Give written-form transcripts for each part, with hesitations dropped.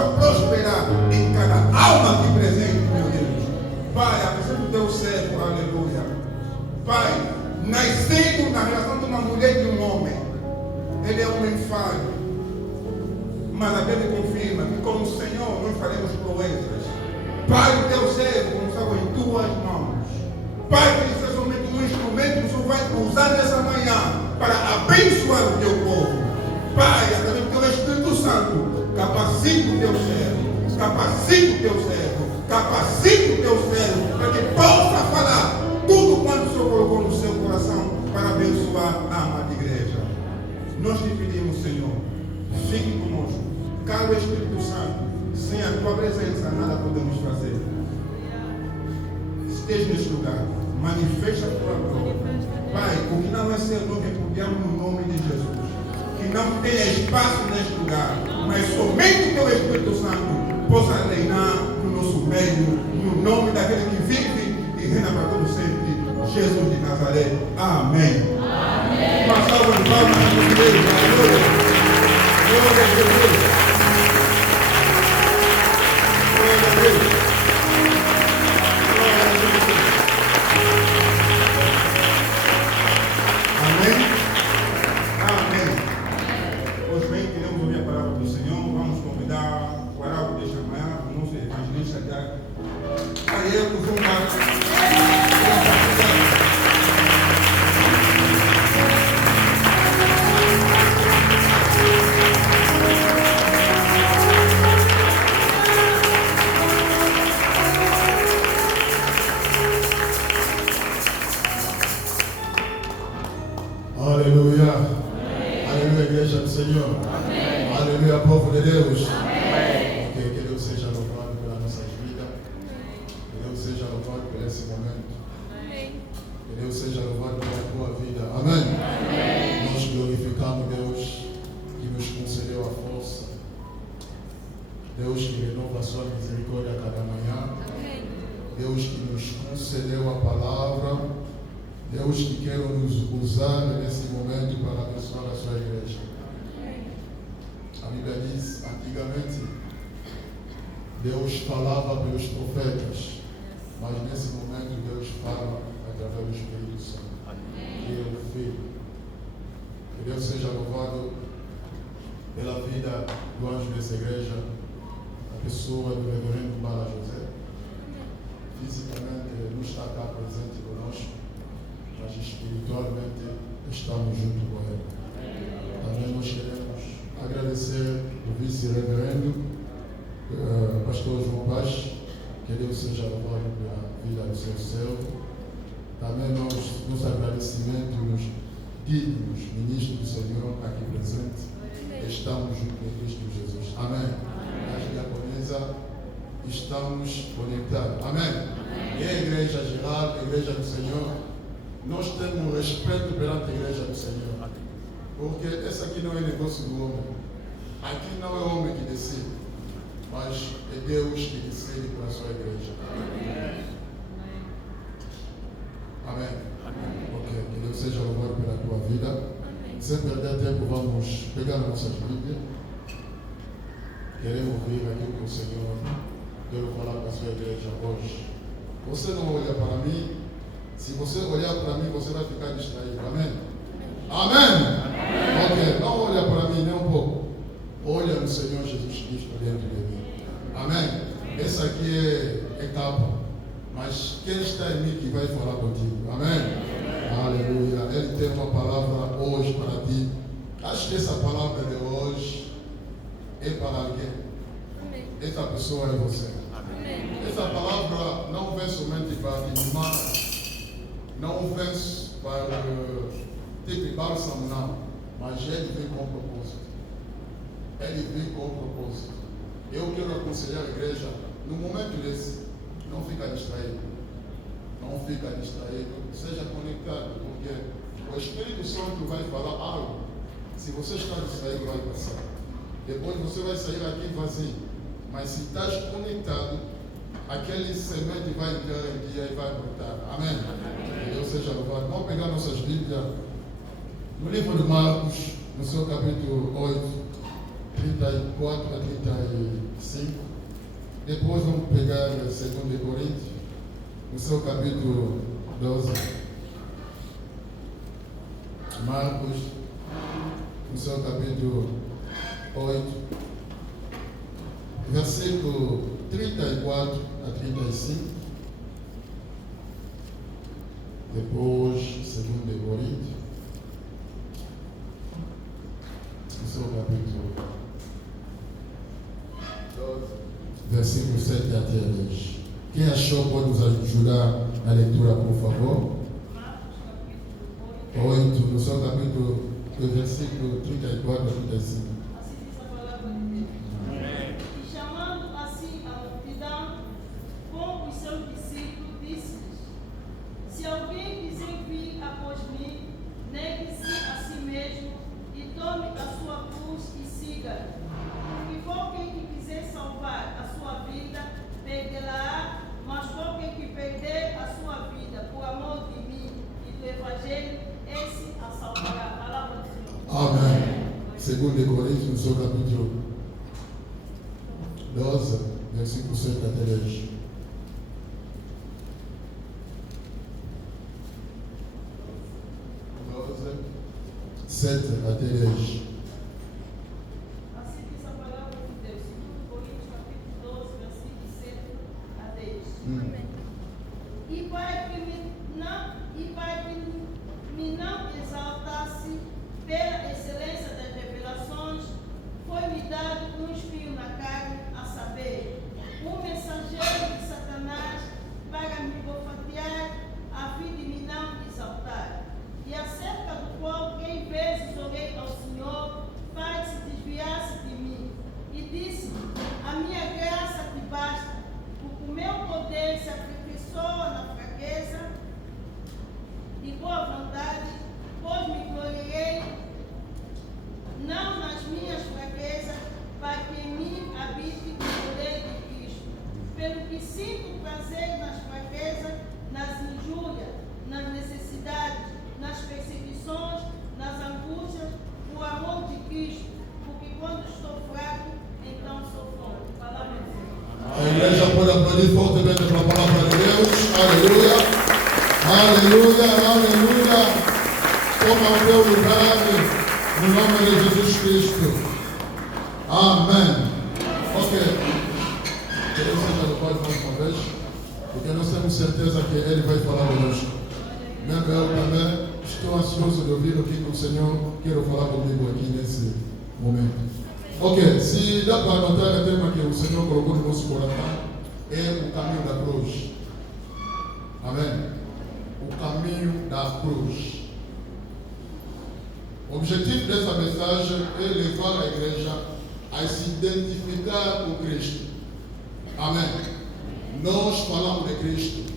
prosperar em cada alma aqui presente, meu Deus. Pai, apresenta o teu servo, aleluia. Pai, nascendo na relação de uma mulher e de um homem, ele é homem falho, mas a Bíblia confirma que com o Senhor nós faremos proezas. Pai, o teu servo consagra em tuas mãos. Pai, que ele seja somente um instrumento que o Senhor vai usar nessa manhã para abençoar o teu povo. Pai, através do teu Espírito Santo, capacite o teu servo, capacite o teu servo, capacite o teu servo, para que possa falar tudo quanto o Senhor colocou no seu coração para abençoar a amada igreja. Nós te pedimos, Senhor, fique conosco. Caro Espírito Santo, sem a tua presença nada podemos fazer. Esteja neste lugar, manifesta a tua glória. Pai, o que não é seu, nós repudiamos no nome de Jesus. Que não tenha espaço neste lugar, mas somente o teu Espírito Santo possa reinar no nosso meio, no nome daquele que vive e reina para todo sempre, Jesus de Nazaré. Amém. Amém. Uma salva de palmas para o Deus. Aleluia. Glória a Deus. Glória a Deus. Glória a Deus. Amém. Amém. Pois bem, queremos ouvir a palavra do Senhor. Vamos convidar o arauto desta manhã, o nosso evangelista Ariel Kuzumba. Aleluia. Aleluia, igreja do Senhor. Amém. Aleluia, povo de Deus. Amém. Que Deus seja louvado pela nossa vida. Que Deus seja louvado por esse momento. Amém. Que Deus seja louvado pela tua vida. Amém. Amém. Nós glorificamos Deus que nos concedeu a força. Deus que renova a sua misericórdia a cada manhã. Amém. Deus que nos concedeu a palavra. Deus que quer nos usar nesse momento para abençoar a sua igreja. A Bíblia diz, antigamente, Deus falava pelos profetas, mas nesse momento Deus fala através do Espírito Santo, que é o Filho. Que Deus seja louvado pela vida do anjo dessa igreja, a pessoa do reverendo Bala José. Fisicamente não está cá presente conosco, mas espiritualmente estamos junto com ele. Também nós queremos agradecer o vice-reverendo, pastor João Paz, que Deus seja louvado pela vida do seu servo. Também nos agradecimentos dignos, ministros do Senhor aqui presente, estamos junto com Cristo Jesus. Amém. A diaconisa, estamos conectados. Amém. E a igreja geral, a igreja do Senhor, nós temos respeito perante a igreja do Senhor, porque esse aqui não é negócio do homem. Aqui não é o homem que decide, mas é Deus que decide para a sua igreja. Amém. Ok, que Deus seja louvado pela tua vida. Sem perder tempo, vamos pegar nossas Bíblias. Queremos ouvir aquilo que o Senhor deve falar para a sua igreja hoje. Você não olha para mim. Se você olhar para mim, você vai ficar distraído. Amém? Amém? Amém. Ok, não olha para mim nem um pouco. Olha no Senhor Jesus Cristo dentro de mim. Amém? Essa aqui é etapa. Mas quem está em mim que vai falar contigo? Amém? Aleluia. Ele tem uma palavra hoje para ti. Acho que essa palavra de hoje é para alguém. Amém. Essa pessoa é você. Amém. Essa palavra não vem somente para animar. Não vem para tipo bálsamo, não, mas ele vem com propósito. Ele vem com propósito. Eu quero aconselhar a igreja, no momento desse, não fica distraído. Não fica distraído, seja conectado, porque o Espírito Santo vai falar algo. Se você está distraído, vai passar. Depois você vai sair aqui vazio. Mas se estás conectado, aquele semente vai entrar em dia e vai brotar. Amém? Deus seja louvado. Vamos pegar nossas Bíblias no livro de Marcos, no seu capítulo 8, 34 a 36. Depois vamos pegar 2 Coríntios, no seu capítulo 12. Marcos, no seu capítulo 8, versículo 34 a 35. Depois, 2 Coríntios, no seu capítulo 12, versículo 7 até 10. Quem achou pode nos ajudar na leitura, por favor? 8, no seu capítulo, do versículo 34 a 35. Assim diz a palavra de Deus. E chamando assim a multidão, com os seus discípulos, disse-lhes: se alguém quiser vir após mim, negue-se a si mesmo e tome a sua cruz e siga-me. Porque qualquer que quiser salvar a sua vida, perdê-la-á, mas qualquer que perder a sua vida por amor de mim e do Evangelho, esse a salvará. A palavra do Senhor. Amém. 2 Coríntios, no seu capítulo 12, versículo 7 até 10. Doze, 7 até 10. Assim diz a palavra de Deus, 2 Coríntios capítulo 12, versículo 7 a 10. E para que me não exaltasse pela excelência das revelações, foi-me dado um espinho na carne, a saber, um mensageiro de Satanás, para me bofetear, a fim de me não exaltar. E acerca do qual, quem vezes orei ao Senhor, para que se desviasse de mim. E disse-me: a minha graça te basta, porque o meu poder se aperfeiçoa na fraqueza e boa vontade, pois me gloriei não nas minhas fraquezas, para que em mim habite o poder de Cristo. Pelo que sinto prazer nas fraquezas, nas injúrias, nas necessidades, nas perseguições, nas angústias, por amor de Cristo, porque quando estou fraco, então sou forte. Palavra de Deus. A igreja pode aplaudir fortemente pela palavra de Deus. Aleluia. Aleluia, aleluia. Toma o teu lugar no nome de Jesus Cristo. Amém. Ok. Queremos seja louvado mais uma vez, porque nós temos certeza que Ele vai falar conosco. Mesmo eu também estou ansioso de ouvir o que o Senhor quer falar comigo aqui nesse momento. Ok, se dá para anotar o tema que o Senhor colocou no nosso coração, é o caminho da cruz. Amém. O caminho da cruz. O objetivo dessa mensagem é levar a igreja a se identificar com Cristo. Amém. Nós falamos de Cristo.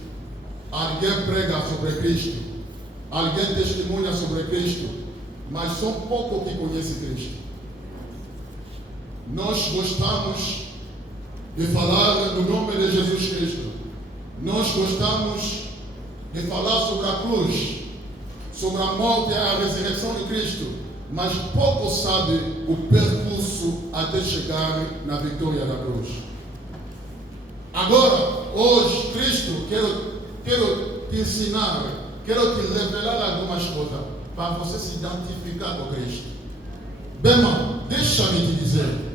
Alguém prega sobre Cristo. Alguém testemunha sobre Cristo. Mas são poucos que conhecem Cristo. Nós gostamos de falar no nome de Jesus Cristo. Nós gostamos de falar sobre a cruz, sobre a morte e a ressurreição de Cristo, mas pouco sabe o percurso até chegar na vitória da cruz. Agora, hoje, Cristo, quero te ensinar, quero te revelar algumas coisas para você se identificar com Cristo. Bem, irmão, deixa-me te dizer.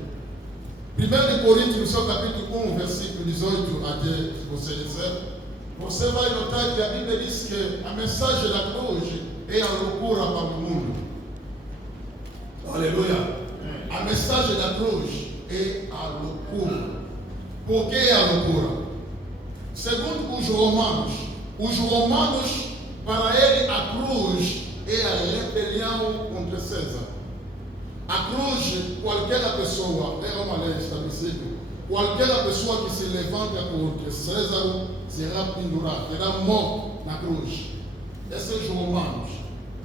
1 Coríntios, no seu capítulo 1, versículo 18 até você dizer, você vai notar que a Bíblia diz que a mensagem da cruz é a loucura para o mundo. Aleluia. A mensagem da cruz é a loucura. Por que é a loucura? Segundo os romanos, para ele a cruz é a rebelião contra César. A cruz, qualquer pessoa, era uma lei estabelecida. Qualquer pessoa que se levanta contra César será pendurado, será morto na cruz. Esses romanos,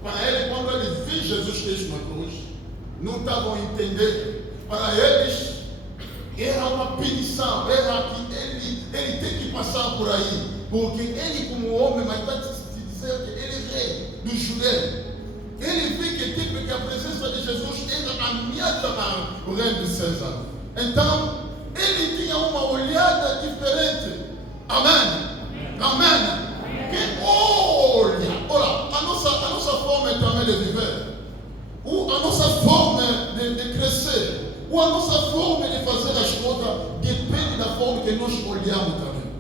para ele, quando ele viu Jesus Cristo na cruz, não estavam entendendo. Para eles, era uma punição, era que ele tem que passar por aí, porque ele, como homem, mas vai te dizer que ele é rei dos judeus. Ele viu que a presença de Jesus era ameaça para o reino de César. Então, ele tinha uma olhada Amém. Amém. Que olha, a nossa forma também de viver, a nossa forma de crescer, a nossa forma de fazer as coisas depende da forma que nós olhamos também.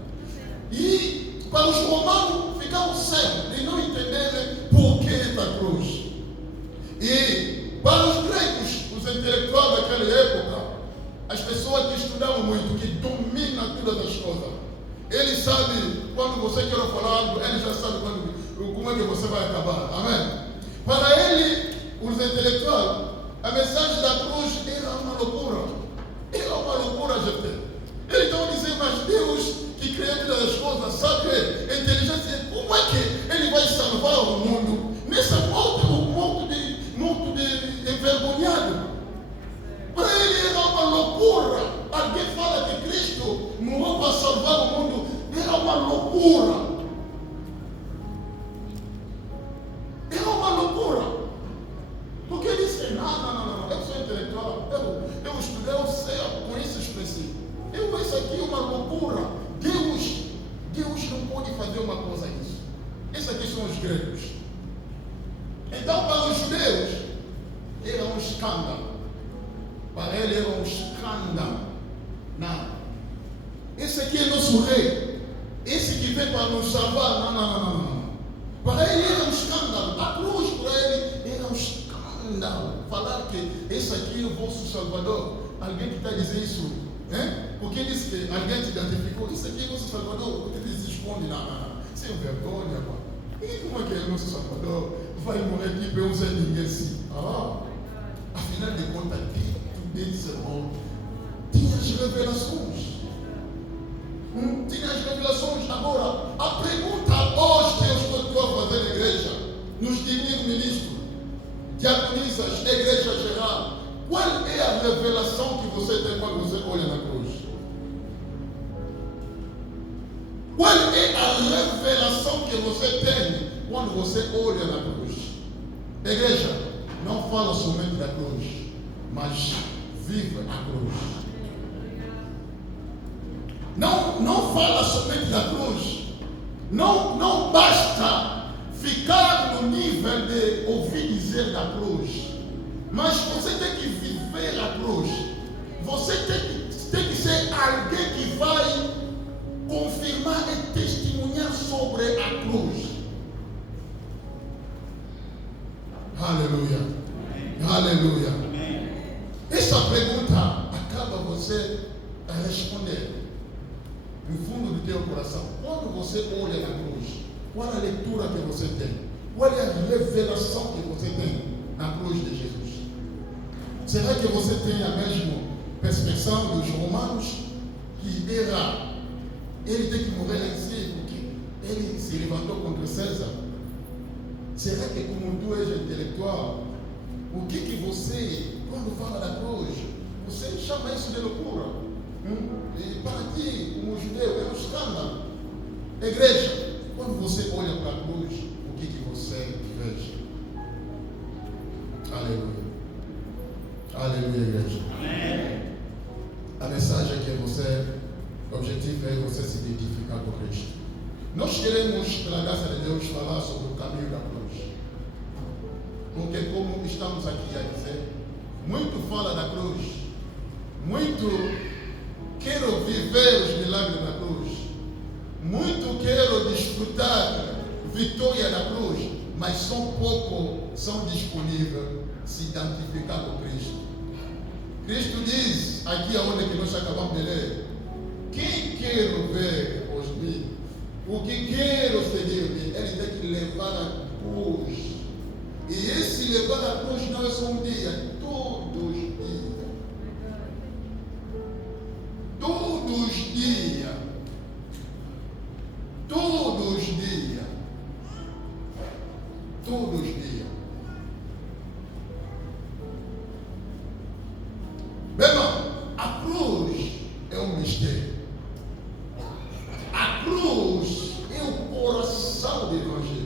E para os romanos ficaram cegos e não entenderem por que esta cruz. E para os gregos, os intelectuais daquela época, as pessoas que estudavam muito, que dominam todas as coisas, ele sabe quando você quer falar algo, ele já sabe como é que você vai acabar. Amém? Para ele, os intelectuais, a mensagem da cruz era uma loucura. Era uma loucura, gente. Eles estão dizendo, mas Deus que criou todas as coisas, sabe a inteligência, como é que ele vai salvar o mundo nessa morte de envergonhado? Para ele era uma loucura. Alguém fala que Cristo morreu para salvar o mundo. Era uma loucura. Era uma loucura. Porque ele disse, não, eu sou intelectual. Eu estudei, eu sei, eu conheço os princípios. Isso aqui é uma loucura. Deus não pode fazer uma coisa disso. Esses aqui são os gregos. Então, para os judeus, era um escândalo. Para ele era um escândalo. Não. Esse aqui é nosso rei. Esse que veio para nos salvar. Não. Para ele era um escândalo. A cruz para ele era um escândalo. Falar que esse aqui é o vosso Salvador. Alguém que está dizendo isso. Porque ele disse que alguém te identificou. Isso aqui é o vosso Salvador. Porque ele se esconde. Não. Sem vergonha. E como é que é o nosso Salvador? Vai morrer aqui para eu não ser ninguém assim. Afinal de contas, desse irmão tinha as revelações. Tinha as revelações. Agora, a pergunta hoje que eu estou a fazer na igreja, nos dimos ministros, diaconisas, na igreja geral, qual é a revelação que você tem quando você olha na cruz? Qual é a revelação que você tem quando você olha na cruz? A igreja não fala somente da cruz, mas vive a cruz. Não fala somente da cruz. Não basta ficar no nível de ouvir dizer da cruz, mas você tem que viver a cruz. Você tem que ser alguém que vai confirmar e testemunhar sobre a cruz. Aleluia. Aleluia. Essa pergunta acaba você a responder no fundo do teu coração. Quando você olha na cruz, qual a leitura que você tem? Qual é a revelação que você tem na cruz de Jesus? Será que você tem a mesma percepção dos romanos, que era ele tem que morrer lá em si porque ele se levantou contra César? Será que como tu és intelectual, o que você, quando fala da cruz, você chama isso de loucura? E para ti, como judeu, é um escândalo. Igreja, quando você olha para a cruz, o que você vê? Aleluia. Aleluia, igreja. Amém. A mensagem é que você, o objetivo é você se identificar com Cristo. Nós queremos, pela graça de Deus, falar sobre o caminho da cruz. Porque como estamos aqui a dizer, muito fala da cruz, muito quero viver os milagres da cruz, muito quero desfrutar vitória da cruz, mas só pouco são disponíveis se identificar com Cristo. Cristo diz, aqui aonde que nós acabamos de ler, quem quer ver os mim, o que quero seguir-me, ele tem que levar a cruz. E esse levar a cruz não é só um dia, todos os dias. Todos os dias. Todos os dias. Todos os dias. Meu irmão, a cruz é um mistério. A cruz é o coração do Evangelho.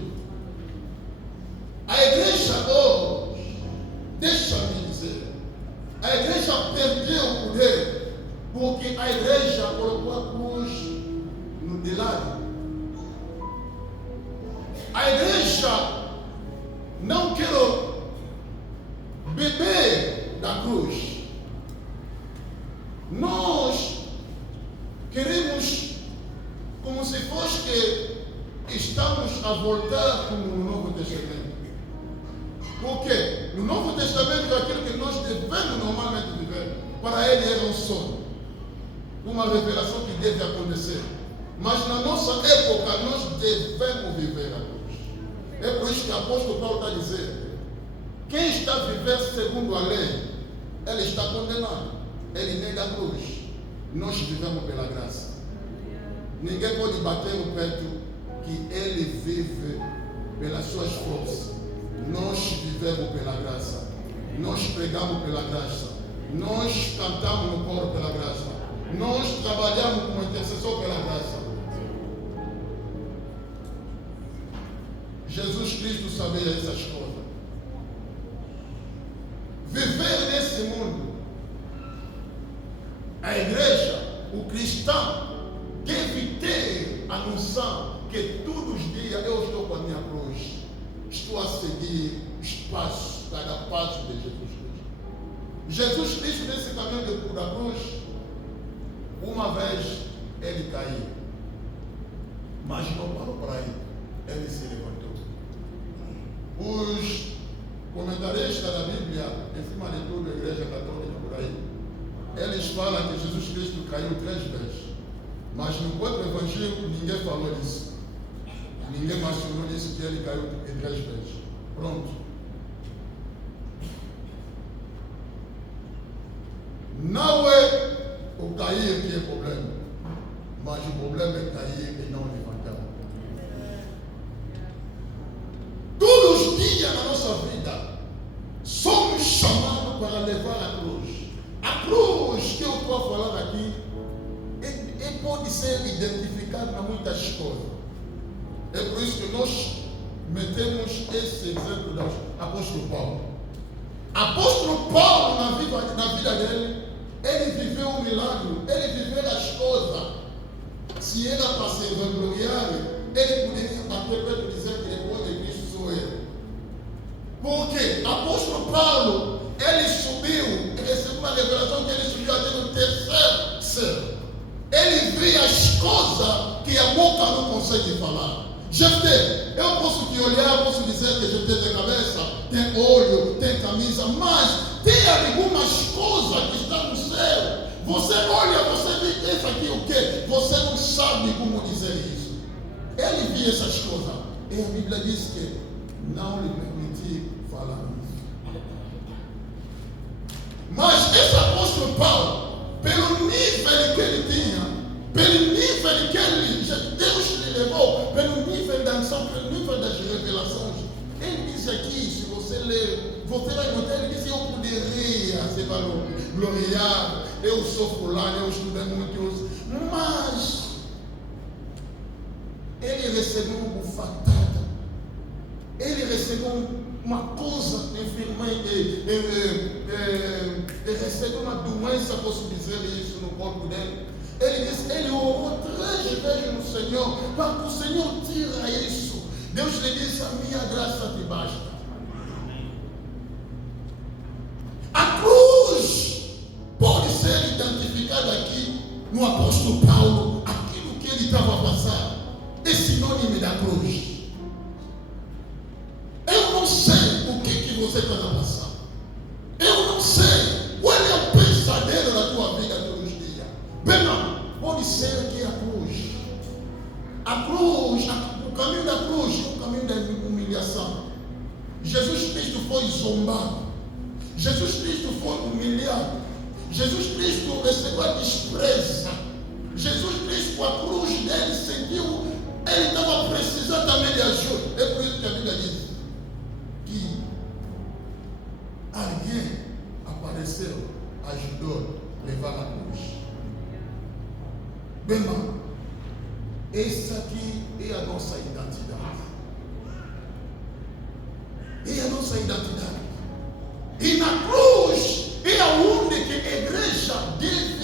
A igreja hoje, deixa-me dizer, a igreja perdeu o poder, porque a igreja colocou a cruz de lado. A igreja não quer beber da cruz. Nós queremos como se fosse que estamos a voltar como no Novo Testamento. Por quê? No Novo Testamento é aquilo que nós devemos normalmente viver. Para ele era um sonho, uma revelação que deve acontecer. Mas na nossa época nós devemos viver a cruz. É por isso que o apóstolo Paulo está a dizer: quem está a viver segundo a lei, ele está condenado. Ele nega a cruz. Nós vivemos pela graça. Ninguém pode bater no peito que ele vive pelas suas forças. Nós vivemos pela graça. Nós pregamos pela graça. Nós cantamos no coro pela graça. Nós trabalhamos como intercessor pela graça. Jesus Cristo sabia essas coisas. Viver nesse mundo, a igreja, o cristão, deve ter a noção que todos os dias eu estou com a minha cruz. Estou a seguir os passos, cada passo de Jesus Cristo. Jesus Cristo, nesse caminho da cruz, uma vez ele caiu, mas não parou por aí, ele se levantou. Os comentaristas da Bíblia, em cima de tudo, a Igreja Católica por aí, eles falam que Jesus Cristo caiu 3 vezes, mas no outro evangelho ninguém falou disso. Ninguém mencionou disso, que ele caiu 3 vezes. Pronto. Não é o cair que é problema, mas o problema é cair e não levantar. Todos os dias na nossa vida somos chamados para levar a cruz. A cruz que eu estou a falar aqui pode ser identificada em muitas coisas. É por isso que nós metemos esse exemplo do apóstolo Paulo. Apóstolo Paulo, na vida dele, ele viveu um milagre, ele viveu as coisas. Se era para se vangloriar, ele poderia bater para dizer que depois de Cristo sou eu. Porque apóstolo Paulo, ele subiu, recebeu uma revelação que ele subiu até no 3º céu. Ele vê as coisas que a boca não consegue falar. Jefté, eu posso te olhar, posso dizer que Jefté tem cabeça, tem olho, tem camisa, mas tem algumas coisas que estão no céu. Você olha, você vê isso aqui o quê? Você não sabe como dizer isso. Ele viu essas coisas. E a Bíblia diz que não lhe permitiu falar isso. Mas esse apóstolo Paulo, pelo nível que ele tinha, pelo nível que ele, Deus lhe levou, pelo nível da unção, pelo nível das revelações, ele diz aqui, se você ler, você vai notar, ele diz: eu poderia ser gloriar, eu sou fulano, eu estudei muito, mas ele recebeu uma bufatada, ele recebeu uma coisa enfermante, ele recebeu uma doença, posso dizer isso, no corpo dele. Ele disse, ele orou 3 vezes no Senhor, para que o Senhor tira isso. Deus lhe disse: a minha graça te basta. A cruz pode ser identificada aqui no apóstolo Paulo, aquilo que ele estava a passar, é sinônimo da cruz. Eu não sei o que você está a passar. Eu não sei qual é o pesadelo da tua vida todos os dias. Bem, não, pode ser que a cruz, o caminho da cruz é o caminho da humilhação. Jesus Cristo foi zombado. Jesus Cristo foi humilhado. Jesus Cristo recebeu a despreza. Jesus Cristo, com a cruz dele, sentiu, ele estava precisando também de ajuda. É por isso que a Bíblia diz que alguém apareceu, ajudou a levar a cruz. Bem, irmão, essa aqui é a nossa identidade. É a nossa identidade. E na cruz é onde que a igreja deve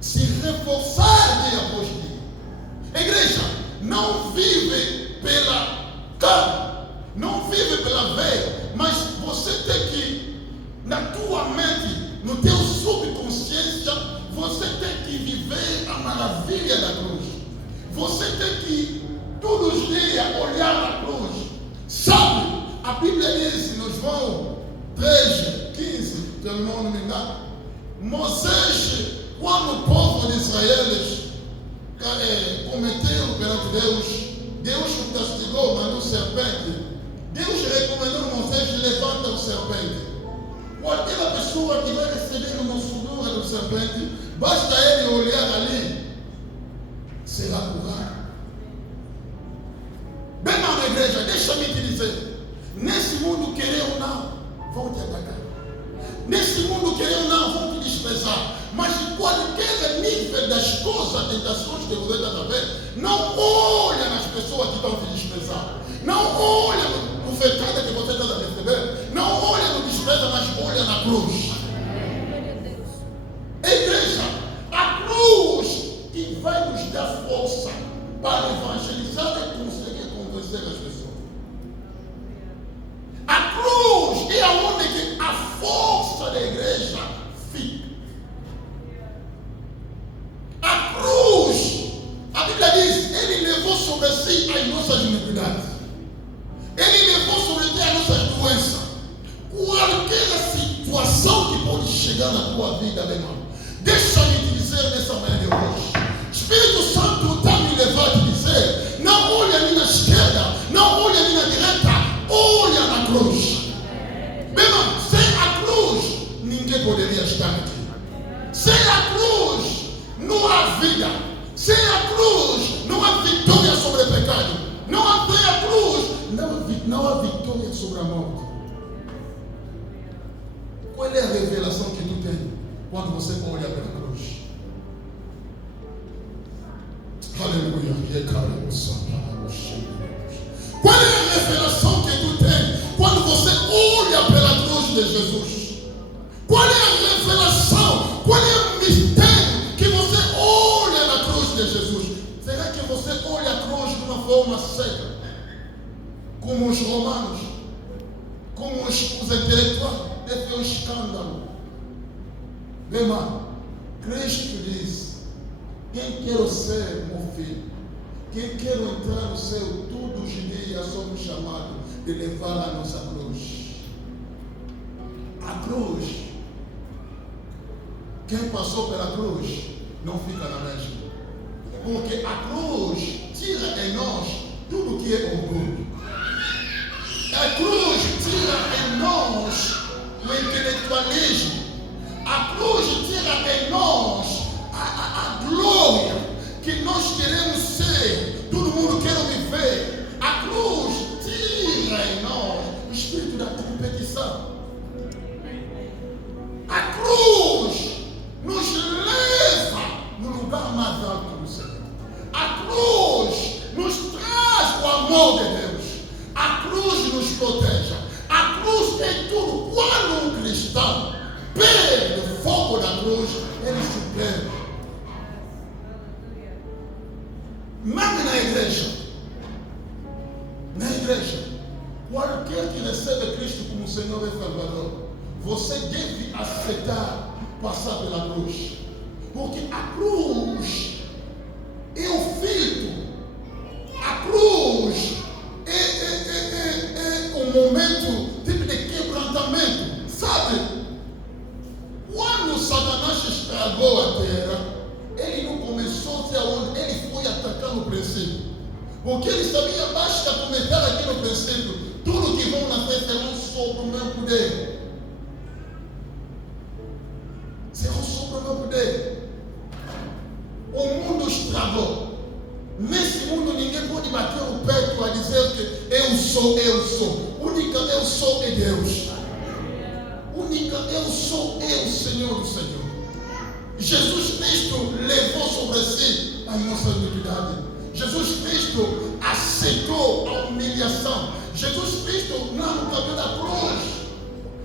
se reforçar vive pela carne, não vive pela veia, mas você tem que, na tua mente, no teu subconsciência, você tem que viver a maravilha da cruz. Você tem que, todos os dias, olhar a cruz. Sabe, a Bíblia diz, no João 3:15, se eu não me engano, Moisés, quando o povo de Israel cometeu perante Deus, Deus o castigou, mandou serpente. Deus recomendou a Moisés: levanta o serpente. Qualquer pessoa que vai receber uma surdura do serpente, basta ele olhar ali, será curado. Bem, na igreja, deixa-me te dizer, nesse mundo, querer ou não, vão te atacar. Nesse mundo, querer ou não, vão te desprezar. Mas em qualquer nível das coisas, tentações que você está a ver, não olha nas pessoas que estão te desprezar. Não olha no pecado que você está a receber. Não olha no desprezo, mas olha na cruz. Igreja, a cruz que vai nos dar força para evangelizar e conseguir convencer as pessoas. A cruz é onde a força da igreja fica. A cruz, a Bíblia diz, ele levou sobre si as nossas iniquidades. Ele levou sobre si as nossas doenças. Qualquer situação que pode chegar na tua vida, meu irmão, deixa-me te dizer nessa manhã de hoje. Espírito Santo está me levando a te dizer: não olha ali na esquerda, não olha ali na direita, olha na cruz. Meu irmão, sem a cruz, ninguém poderia estar aqui. Sem a cruz, não há vida. Sem a cruz, não há vitória sobre o pecado. Não há sem a cruz, não há vitória sobre a morte. Qual é a revelação que tu tem quando você olha para a cruz? Aleluia. Qual é a revelação que tu tem quando você olha pela cruz de Jesus? Qual é a revelação? Qual é o mistério que você olha na cruz de Jesus? Será que você olha a cruz de uma forma cega? Como os romanos? Como os intelectuais? Esse é o escândalo. Meu irmão, Cristo diz: quem quer ser meu filho, quem quer entrar no céu, todos os dias somos chamados de levar a nossa cruz. A cruz, quem passou pela cruz não fica na mesma. Porque a cruz tira em nós tudo que é orgulho. A cruz tira em nós o intelectualismo. A cruz tira em nós a glória que nós queremos ser. Todo mundo quer me ver. A cruz tira em nós o espírito da competição. A cruz nos leva no lugar mais alto do Senhor. A cruz nos traz o amor de Deus. A cruz nos protege. A cruz tem tudo. Quando um cristão perde o fogo da cruz, ele se perde. Mesmo na igreja, qualquer que recebe Cristo como Senhor e Salvador, você deve aceitar passar pela cruz. Porque a cruz é o filtro. A cruz é um momento tipo de quebrantamento. Sabe? Quando Satanás estragou a terra, ele não começou a ser onde ele foi atacar no princípio. Porque ele sabia, basta começar aqui no princípio, tudo que vão nascer serão sobre o meu poder. Serão sobre o meu poder. O mundo estragou. Nesse mundo ninguém pode bater o peito a dizer que eu sou. Única eu sou é Deus. Única eu sou eu, Senhor do Senhor. Jesus Cristo levou sobre si a nossa iniquidade. Jesus Cristo aceitou a humilhação. Jesus Cristo, no caminho da cruz,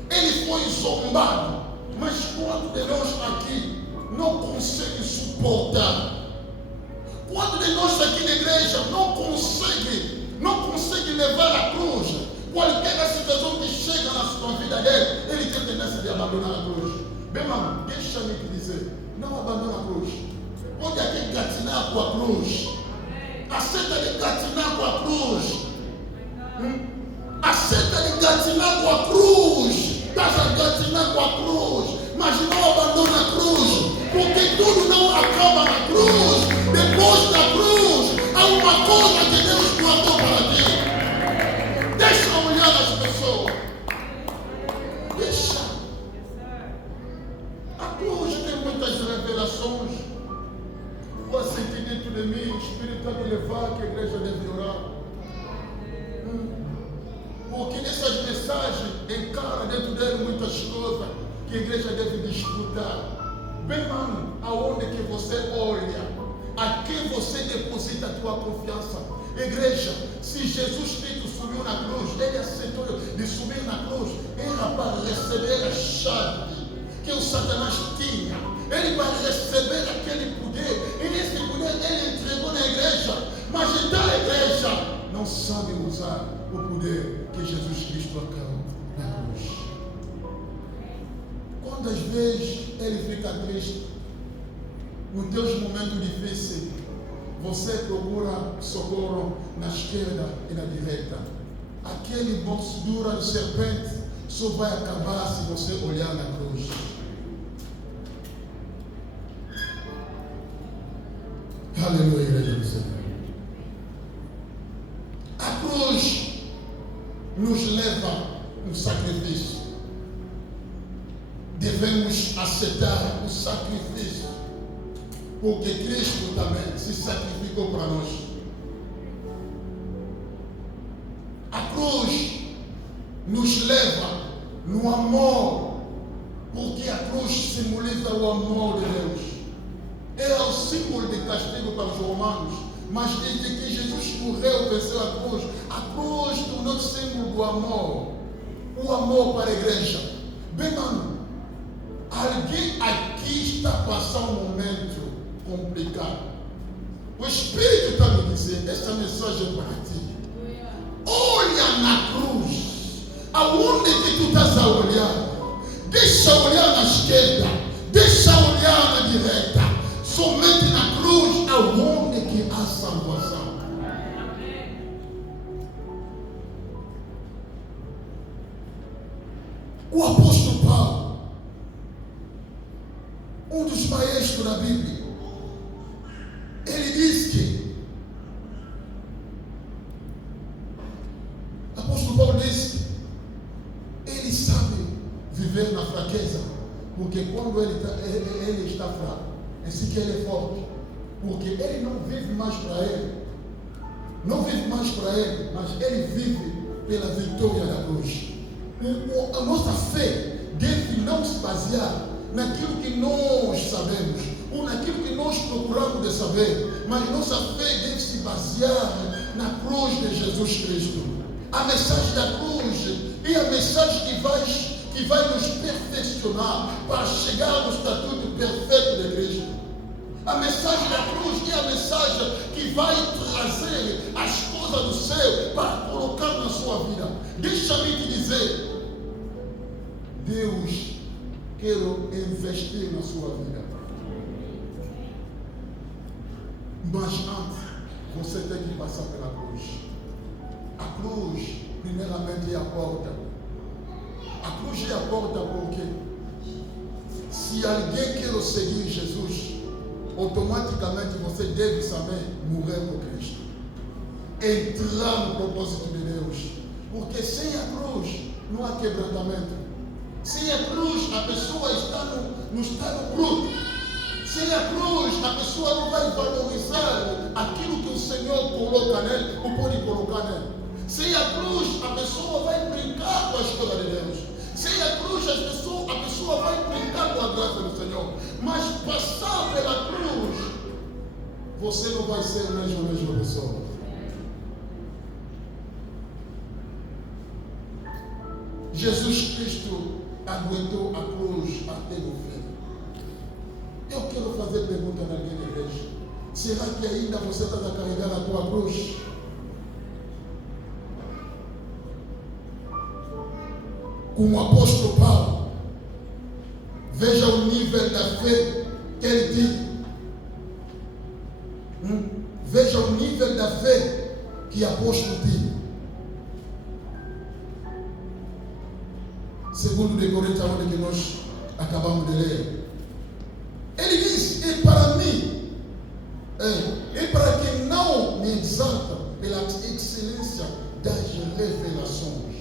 ele foi zombado. Mas quanto de nós aqui não consegue suportar? Quanto de nós aqui na igreja igreja não consegue levar a cruz, qualquer situação que chega na sua vida dele, ele tem tendência de abandonar a cruz. Bem, mano, deixa-me te dizer, não abandona a cruz. Pode aqui gatinar com a cruz. Aceita de gatinar com a cruz. Aceita de gatinar com a cruz. Estás a gatinar com a cruz, mas não abandona a cruz, porque tudo não acaba na cruz. Depois da cruz, há uma coisa que Deus guardou para ti. Deixa olhar as pessoas. Deixa. A cruz tem muitas revelações. Você tem dentro de mim, o Espírito está me levar que a igreja deve orar. Porque nessas mensagens encara dentro dele muitas coisas que a igreja deve disputar. Bem, mano, aonde que você olha, a quem você deposita a tua confiança. Igreja, se Jesus Cristo subiu na cruz, ele aceitou de subir na cruz, era para receber a chave que o Satanás tinha. Ele vai receber aquele poder, e esse poder ele entregou na igreja, mas então a igreja não sabe usar o poder que Jesus Cristo acabou na cruz. Quantas vezes ele fica triste? Nos teus momentos difíceis, você procura socorro na esquerda e na direita. Aquele bolso dura de serpente só vai acabar se você olhar na cruz. Aleluia, igreja do Senhor. A cruz nos leva no sacrifício. Devemos aceitar o sacrifício, porque Cristo também se sacrificou para nós. A cruz nos leva no amor, porque a cruz simboliza o amor de Deus. É o símbolo de castigo para os romanos, mas desde que Jesus morreu, venceu a cruz tornou-se símbolo do amor. O amor para a igreja. Bem, mano, alguém aqui está passando um momento complicado. O Espírito está me dizendo, esta mensagem é para ti. Olha na cruz. Aonde que tu estás a olhar? Deixa olhar na esquerda. Deixa olhar na direita. Somente na cruz, aonde que há salvação. O apóstolo Paulo, um dos maestros da Bíblia, ele diz que, o apóstolo Paulo diz que ele sabe viver na fraqueza, porque quando ele está fraco, é assim que ele é forte, porque ele não vive mais para ele, mas ele vive pela vitória da cruz. A nossa fé deve não se basear naquilo que nós sabemos, ou naquilo que nós procuramos de saber, mas nossa fé deve se basear na cruz de Jesus Cristo. A mensagem da cruz é a mensagem que vai nos perfeccionar para chegar ao estatuto perfeito de Cristo. A mensagem da cruz é a mensagem que vai trazer as coisas do céu para colocar na sua vida. Deixa-me te dizer, Deus quer investir na sua vida, mas antes você tem que passar pela cruz. A cruz, primeiramente, é a porta. A cruz é a porta porque se alguém quer seguir Jesus, automaticamente você deve saber morrer por Cristo, entrar no propósito de Deus, porque sem a cruz não há quebrantamento. Sem a cruz a pessoa está no estado bruto. Sem a cruz a pessoa não vai valorizar aquilo que o Senhor coloca nele ou pode colocar nele. Sem a cruz a pessoa vai brincar com a escola de Deus. Sem a cruz a pessoa vai brincar com a graça do Senhor. Mas passar pela cruz, você não vai ser a mesma pessoa. Jesus Cristo aguentou a cruz até o fim. Eu quero fazer pergunta na minha igreja. Será que ainda você está a carregar a tua cruz? Com o apóstolo Paulo, veja o nível da fé que ele tinha. Veja o nível da fé que o apóstolo tinha. Segundo de Coríntios, onde que nós acabamos de ler, ele diz: e para mim, e para que não me exalta pela excelência das revelações.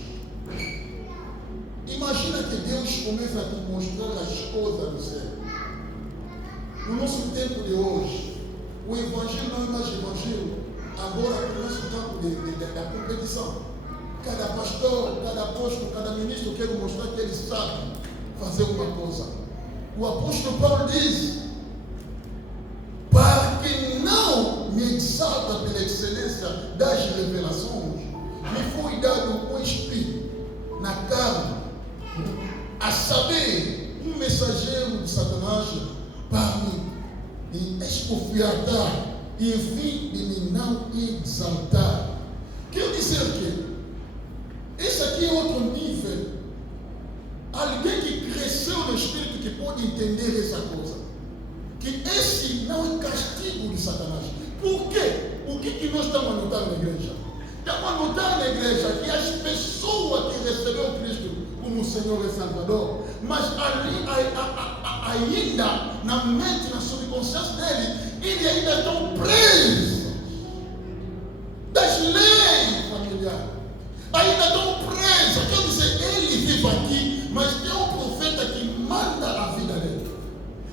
Imagina que Deus começa a te mostrar as coisas do céu. No nosso tempo de hoje, o evangelho não é mais evangelho, agora é o nosso campo da competição. Cada pastor, cada apóstolo, cada ministro quer mostrar que ele sabe fazer uma coisa. O apóstolo Paulo diz: para que não me exalta pela excelência das revelações, me foi dado um espírito na carne, a saber, um mensageiro de Satanás para me escofriar e enfim de me não exaltar. Quer dizer que esse aqui é outro nível. Alguém que cresceu no espírito que pode entender essa coisa. Que esse não é castigo de Satanás. Por quê? O que nós estamos a notar na igreja? Estamos a notar na igreja que as pessoas que receberam Cristo como Senhor e Salvador, mas ali, ainda na mente, na subconsciência dele, ele ainda estão presos das leis familiares. Ainda estão presos. Quer dizer, ele vive aqui, mas tem um profeta que manda a vida dele.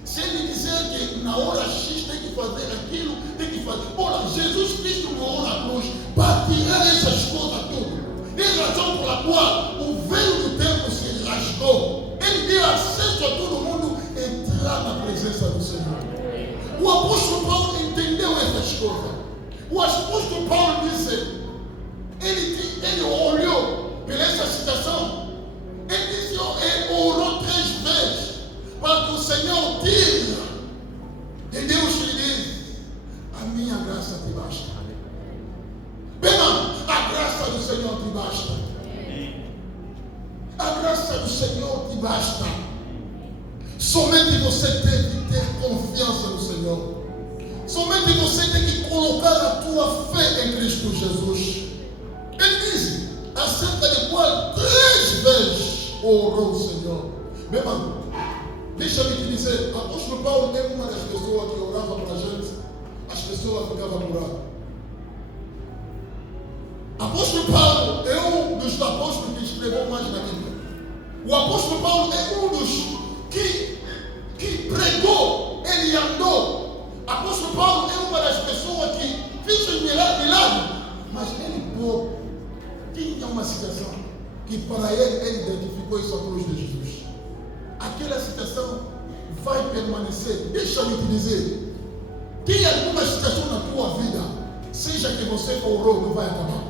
Se ele dizer que na hora X tem que fazer aquilo, tem que fazer. Ora, Jesus Cristo morreu na cruz para tirar essas coisas tudo. É a razão pela qual o véu do templo se rasgou. Ele deu acesso a todo mundo entrar na presença do Senhor. O apóstolo Paulo entendeu essas coisas. O apóstolo Paulo disse, ele olhou pela essa citação, ele disse, ele orou 3 vezes para que o Senhor tire de Deus lhe diz: a minha graça te basta. Bem, a graça do Senhor te basta. A graça do Senhor te basta. Somente você tem que ter confiança no Senhor. Somente você tem que colocar a tua fé em Cristo Jesus. Ele diz, acerca de qual 3 vezes orou o Senhor. Meu irmão, deixa-me te dizer, o apóstolo Paulo é uma das pessoas que orava para a gente, as pessoas ficavam curando. Apóstolo Paulo é um dos apóstolos que escreveu mais na Bíblia. O apóstolo Paulo é um dos que pregou, ele andou. Apóstolo Paulo é uma das pessoas que fez os milagres, mas ele pouco tinha uma citação que para ele identificou isso a cruz de Jesus. Aquela citação vai permanecer. Deixa-me te dizer, tem alguma citação na tua vida, seja que você orou, não vai acabar.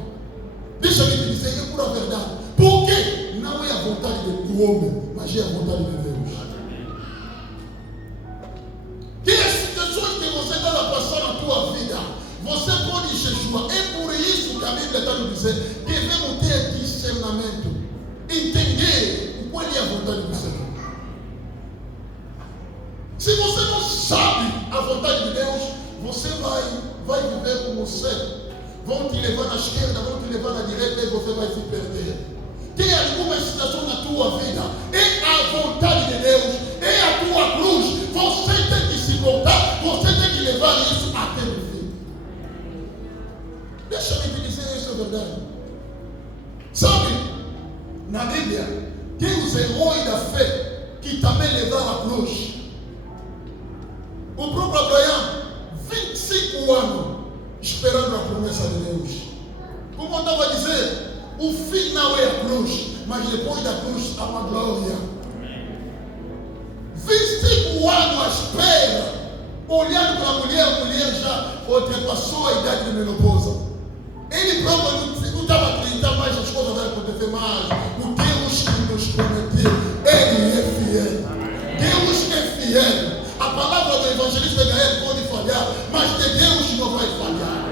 Deixa-me te dizer, é pura verdade. Porque não é a vontade do homem, mas é a vontade de Deus. Tem as citações que você está a passar na tua vida, você pode jejuar. É por isso que a Bíblia está nos dizendo, devemos ter discernimento, entender qual é a vontade do Senhor. Se você não sabe a vontade de Deus, você vai viver como você. Vão te levar à esquerda, vão te levar à direita e você vai se perder. Tem alguma situação na tua vida, é a vontade de Deus, é a tua cruz. Você tem que se voltar, você tem que levar isso até o fim. Deixa-me te dizer, isso é verdade. Sabe, na Bíblia, tem os heróis da fé que também levaram a cruz. O próprio Abraão, 25 anos, esperando a promessa de Deus. Como eu estava a dizer, o fim não é a cruz, mas depois da cruz há uma glória. 25 anos à espera, olhando para a mulher já ultrapassou a idade de menopausa. Ele próprio não estava acreditando mais, as coisas vão acontecer mais. O Deus que nos prometeu, Ele é fiel. Deus é fiel. A palavra do evangelista Gael pode falhar, mas de Deus não vai falhar.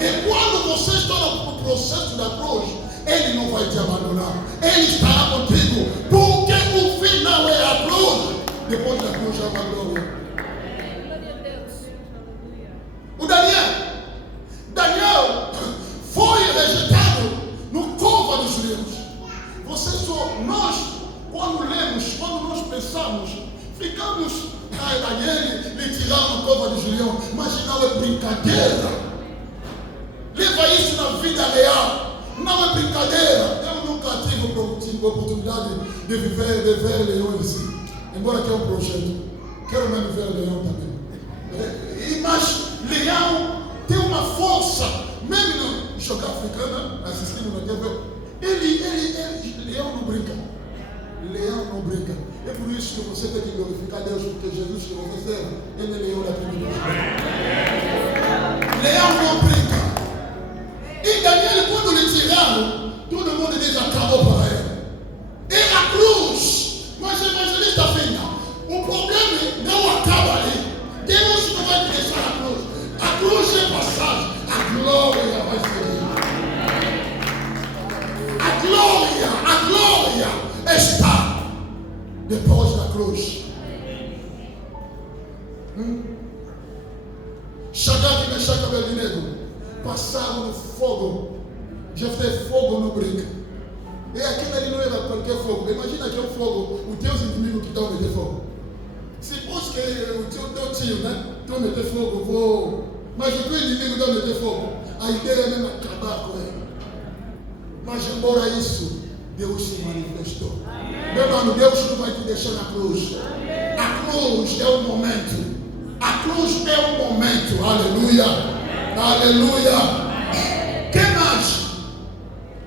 E quando você está no processo da cruz, Ele não vai te abandonar. Ele estará contigo, porque o final é a cruz. Depois da cruz é uma glória. O Daniel foi rejeitado no cova dos leões. Nós, quando lemos, quando nós pensamos, ficamos, Daniel lhe tiraram no cova dos leões, mas não é brincadeira. Leva isso na vida real, não é brincadeira. Eu nunca tive a oportunidade de ver leões assim, embora que é um projeto. Quero mesmo ver leão também. Mas leão tem uma força, mesmo no jogo africano, assistindo na TV. Leão não brinca. Leão não brinca. É por isso que você tem que glorificar Deus, porque Jesus que você serve, Ele é leão da tribo de Deus. Leão não brinca. E Daniel, quando lhe tiraram, todo mundo diz: acabou para ele. É a cruz. Mas o evangelista afirma: o problema não acaba ali. Deus não vai te deixar a cruz. A cruz é passagem. A glória vai seguir. A glória está depois da cruz. Shadraque, Mesaque e Abednego passaram no fogo. Já fez fogo no brinco. E aquilo ali não era qualquer fogo. Imagina que é um fogo, o teu inimigo que estão meter fogo. Se fosse que o teu tio, né? Tu meter fogo, vou. Mas o teu inimigo não meter fogo. A ideia é mesmo acabar com ele. Mas embora isso, Deus se manifestou. Meu irmão, Deus não vai te deixar na cruz. A cruz é o momento. A cruz é o momento. Aleluia. Aleluia. Que mais?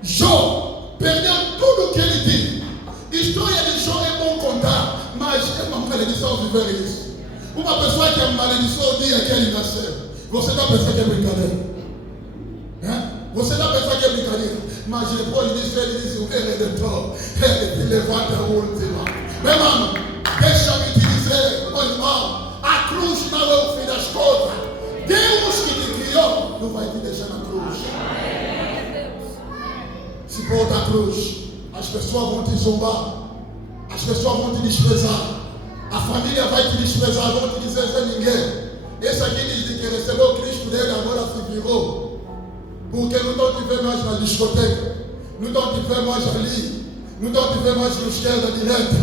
Jó perdeu tudo o que ele tinha. História de Jó é bom contar, mas é uma maledição viver isso. Uma pessoa que amaldiçoou o dia que ele nasceu. Você está pensando que é brincadeira? Você está pensando que é brincadeira? Mas depois disso ele diz: o Redentor, ele te levanta a última. Meu irmão, deixa-me te dizer, meu irmão, a cruz não é o fim das coisas. Deus que te criou não vai te deixar na cruz. Se for da cruz, as pessoas vão te zombar, as pessoas vão te desprezar, a família vai te desprezar, vão te dizer: sem ninguém. Esse aqui diz que recebeu o Cristo dele, agora se virou. Porque não estão te vendo mais na discoteca, não estão te vendo mais ali, não estão te vendo mais na esquerda, direita.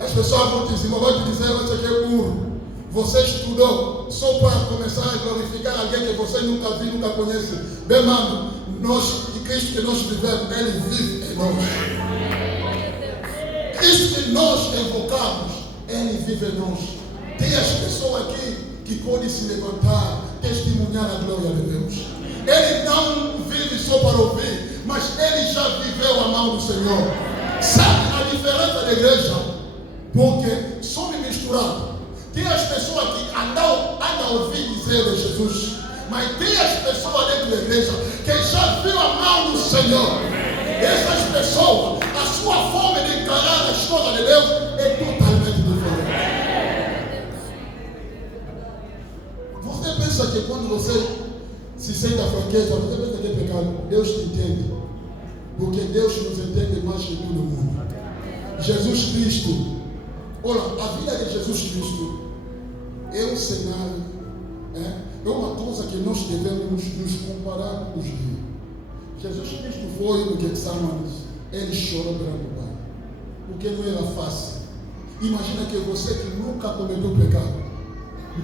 As pessoas vão te dizer: você aqui é burro. Você estudou só para começar a glorificar alguém que você nunca viu, nunca conhece. Bem, mano, nós, de Cristo que nós vivemos, Ele vive em nós. Cristo que nós evocamos, Ele vive em nós. Tem as pessoas aqui que podem se levantar, testemunhar a glória de Deus. Ele não vive só para ouvir, mas ele já viveu a mão do Senhor. Sabe a diferença da igreja? Porque somos misturados. Tem as pessoas que andam a ouvir dizer de Jesus, mas tem as pessoas dentro da igreja que já viram a mão do Senhor. Essas pessoas, a sua forma de encarar a história de Deus é totalmente diferente. Você pensa que quando você se sente a fraqueza, você pensa que é pecado? Deus te entende, porque Deus nos entende mais que todo mundo. Jesus Cristo, olha, a vida de Jesus Cristo é um cenário, é uma coisa que nós devemos nos comparar com os dias. Jesus Cristo foi no Getsemane, ele chorou perante o Pai, porque não era fácil. Imagina que você que nunca cometeu pecado,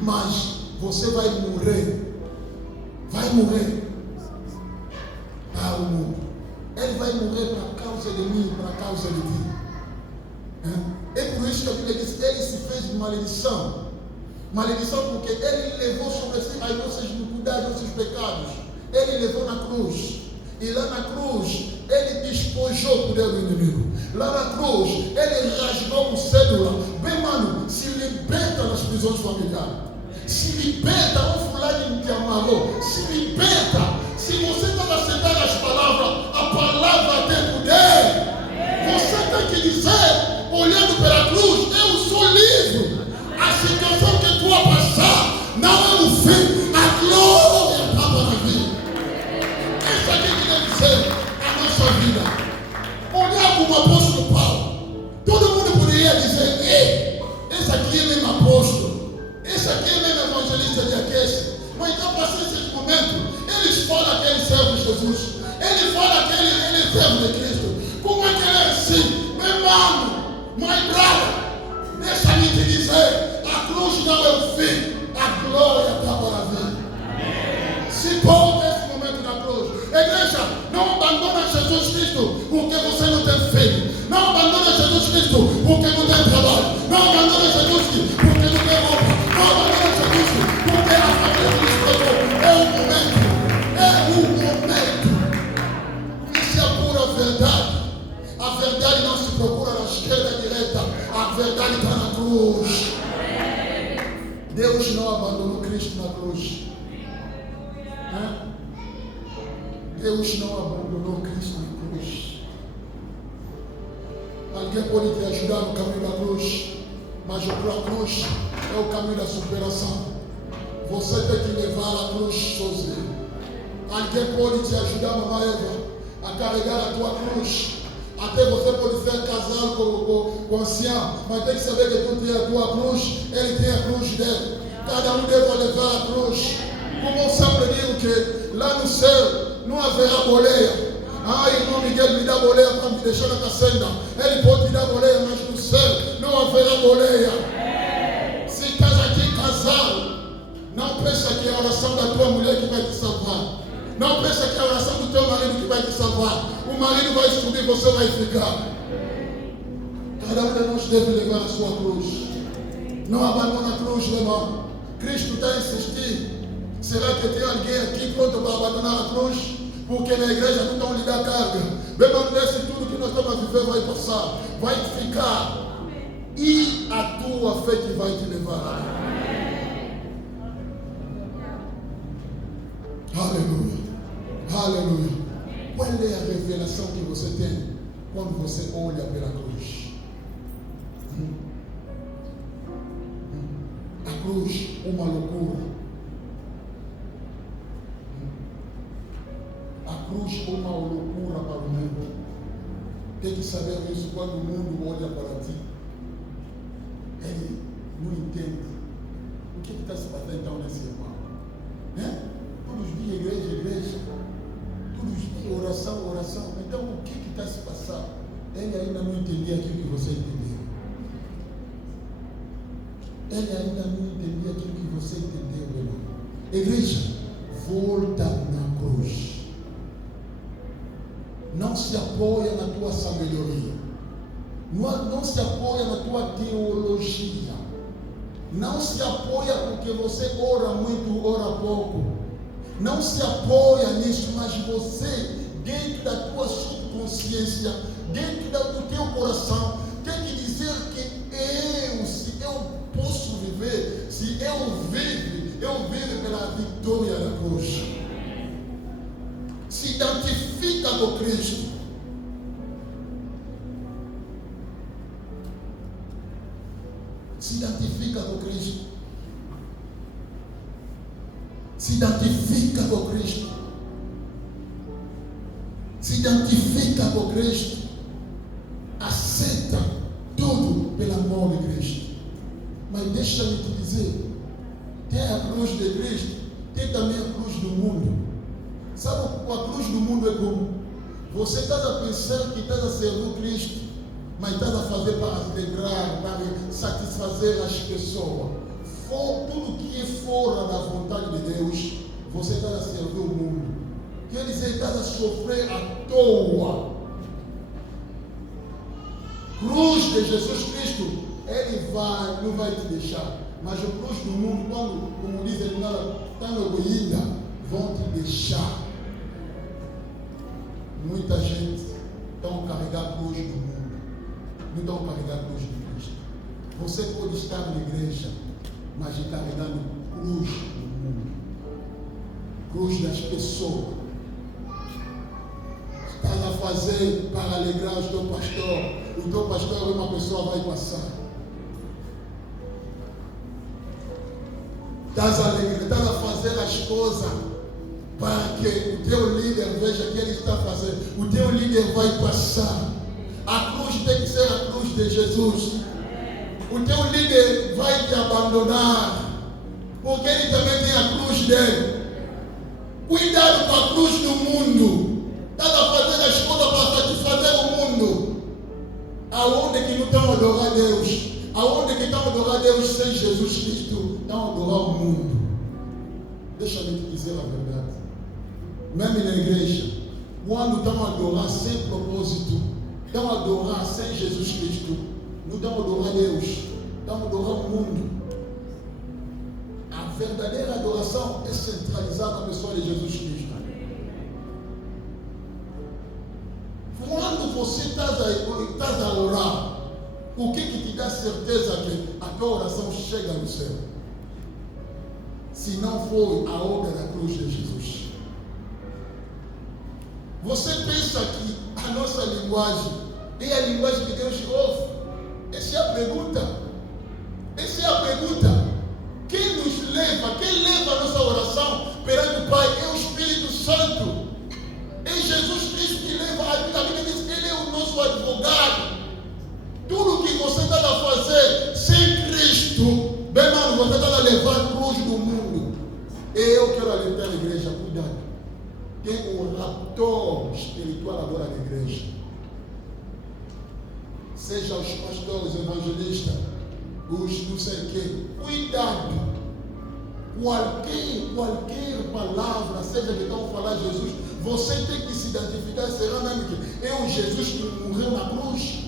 mas você vai morrer para o mundo. Ele vai morrer para causa de mim, para causa de ti. É por isso que a Bíblia diz: ele se fez maledição. Maledição porque ele levou sobre si as nossas iniquidades, nossos pecados. Ele levou na cruz. E lá na cruz, ele despojou o poder do inimigo. Lá na cruz, ele rasgou o cédula. Bem, mano, se liberta das prisões familiares. Se liberta, o fulano te amarrou. Se liberta. Se você está aceitando as palavras, a palavra tem poder. Você tem que dizer, olhando pela cruz: eu sou livre. A situação que tu vai passar, abandonou Cristo na cruz. Deus não abandonou Cristo na cruz. Alguém pode te ajudar no caminho da cruz, mas a cruz é o caminho da superação. Você tem que levar a cruz sozinho. Alguém pode te ajudar, mamãe Eva, a carregar a tua cruz. Até você pode ser casado com o ancião, mas tem que saber que tu tem a tua cruz, ele tem a cruz dele. Cada um deve levar a cruz. Como eu sempre digo que lá no céu não haverá boleia. Irmão Miguel me dá boleia para me deixar na cacenda. Ele pode te dar boleia, mas no céu não haverá boleia. Se estás aqui casado, não pensa que é a oração da tua mulher que vai te salvar. Não pensa que é a oração do teu marido que vai te salvar. O marido vai subir, você vai ficar. Cada um de nós deve levar a sua cruz. Não abandona a cruz, meu irmão. Cristo está a insistir. Será que tem alguém aqui pronto para abandonar a cruz? Porque na igreja não estão lhe dar carga. Meu irmão, desse tudo que nós estamos a viver vai passar. Vai ficar. E a tua fé que vai te levar. Aleluia. Aleluia. Qual é a revelação que você tem quando você olha pela cruz? A cruz, uma loucura. A cruz, uma loucura para o mundo. Tem que saber isso quando o mundo olha para ti. Ele não entende. O que está se passando então nesse irmão? Todos os dias, igreja. Todos os dias, oração. Então, o que está se passando? Ele ainda não entendia aquilo que você entendeu. Ele ainda não entendia aquilo que você entendeu, meu irmão. Igreja, volta na cruz. Não se apoia na tua sabedoria. Não se apoia na tua teologia. Não se apoia porque você ora muito, ora pouco. Não se apoia nisso, mas você, dentro da tua subconsciência, dentro do teu coração, tem que dizer que se eu posso viver, se eu vivo pela vitória da cruz. Se identifica com Cristo. Se identifica com Cristo. Se identifica com Cristo. Se identifica com Cristo. Aceita tudo pelo amor de Cristo. Mas deixa-me te dizer, tem a cruz de Cristo, tem também a cruz do mundo. Sabe, a cruz do mundo é como? Você está a pensar que está a servir Cristo, mas está a fazer para alegrar, para satisfazer as pessoas. Tudo que é fora da vontade de Deus, você está a servir o mundo. Quer dizer, está a sofrer à toa. Cruz de Jesus Cristo, Ele não vai te deixar. Mas a cruz do mundo, quando, como diz ele, está no ruína, vão te deixar. Muita gente está a carregar a cruz do mundo. Não estão a carregar a cruz de Cristo. Você pode estar na igreja, mas carregando cruz do mundo. Cruz das pessoas. Estás a fazer para alegrar o teu pastor. O teu pastor é uma pessoa vai passar. Estás a fazer as coisas para que o teu líder veja que ele está fazendo. O teu líder vai passar. A cruz tem que ser a cruz de Jesus. O teu líder vai te abandonar, porque ele também tem a cruz dele. Cuidado com a cruz do mundo. Estás a fazer as coisas para satisfazer o mundo. Aonde que não estão a adorar Deus? Aonde que estão a adorar Deus sem Jesus Cristo? Estão a adorar o mundo. Deixa-me te dizer a verdade. Mesmo na igreja, quando estão a adorar sem propósito, estão a adorar sem Jesus Cristo, não estão a adorar Deus, estão a adorar o mundo. A verdadeira adoração é centralizada na pessoa de Jesus Cristo. Quando você está a orar, o que te dá certeza que a tua oração chega no céu? se não for a obra da cruz de Jesus. Você pensa que a nossa linguagem é a linguagem que Deus ouve? Essa é a pergunta. Essa é a pergunta. Quem nos leva? Quem leva a nossa oração perante o Pai? É o Espírito Santo. É Jesus Cristo que leva. A Bíblia diz que Ele é o nosso advogado. Tudo que você está a fazer sem Cristo, bem, mano, você está a levar a cruz do mundo. Eu quero alertar a igreja, cuidado. Tem um raptor espiritual agora na igreja. Seja os pastores, evangelistas, os não sei quem. Cuidado. Qualquer palavra, seja que estão falando Jesus, você tem que se identificar. Será mesmo que é o Jesus que morreu na cruz?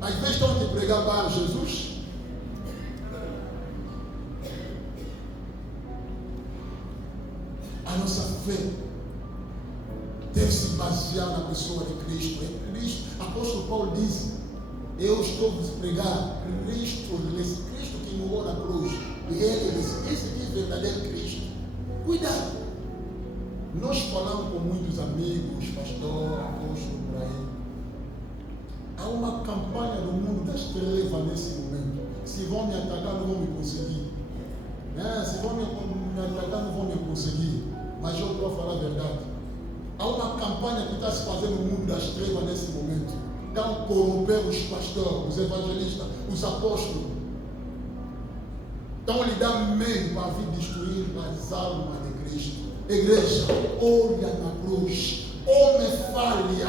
Às vezes estão te pregar para Jesus. A nossa fé deve se basear na pessoa de Cristo. É Cristo. Apóstolo Paulo diz: eu estou a pregar Cristo, esse Cristo que morreu na cruz. E ele disse: esse aqui é o verdadeiro Cristo. Cuidado. Nós falamos com muitos amigos, pastor, apóstolo, por aí. Há uma campanha no mundo das trevas nesse momento. Se vão me atacar, não vão me conseguir. Se vão me atacar, não vão me conseguir. Mas eu estou a falar a verdade. Há uma campanha que está se fazendo no mundo das trevas nesse momento. Estão corromper os pastores, os evangelistas, os apóstolos. Estão lhe dar meio para vir destruir as almas de Cristo. Igreja, olha na cruz. Homem falha.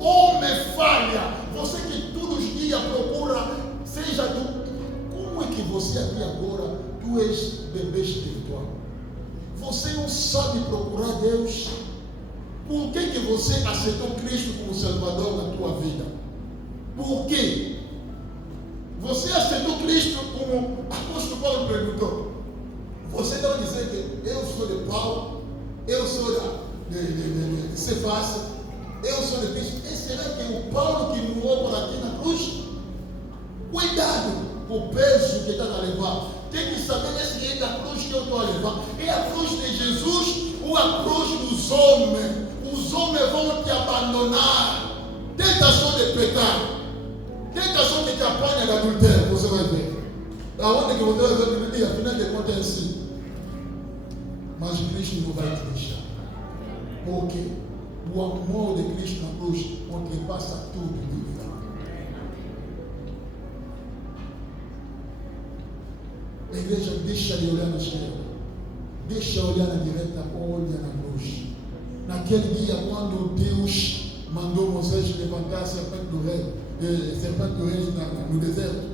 Homem falha. Você que todos os dias procura, seja do. Como é que você aqui agora, tu és bebê espiritual? Você não sabe procurar Deus? Por que você aceitou Cristo como Salvador na tua vida? Por quê? Você aceitou Cristo como o apóstolo Paulo perguntou. Você não dizer que eu sou de Paulo, eu sou de Cefas, eu sou de Cristo. E será que é o Paulo que morreu por aqui na cruz? Cuidado com o peso que está a levar. Tem que saber se é a cruz que eu estou a levar. É a cruz de Jesus ou a cruz dos homens? Os homens vão te abandonar. Tenta só de pecar. Tenta só de te apanhar de adultério. Você vai ver. Aonde que você vai ver que afinal de contas é assim. Mas Cristo não vai te deixar. Porque o amor de Cristo na cruz ultrapassa tudo de vida. A igreja deixa de olhar na esquerda, deixa de olhar na direita, olha na cruz. Naquele dia, quando Deus mandou Moisés levantar a serpente do rei no deserto,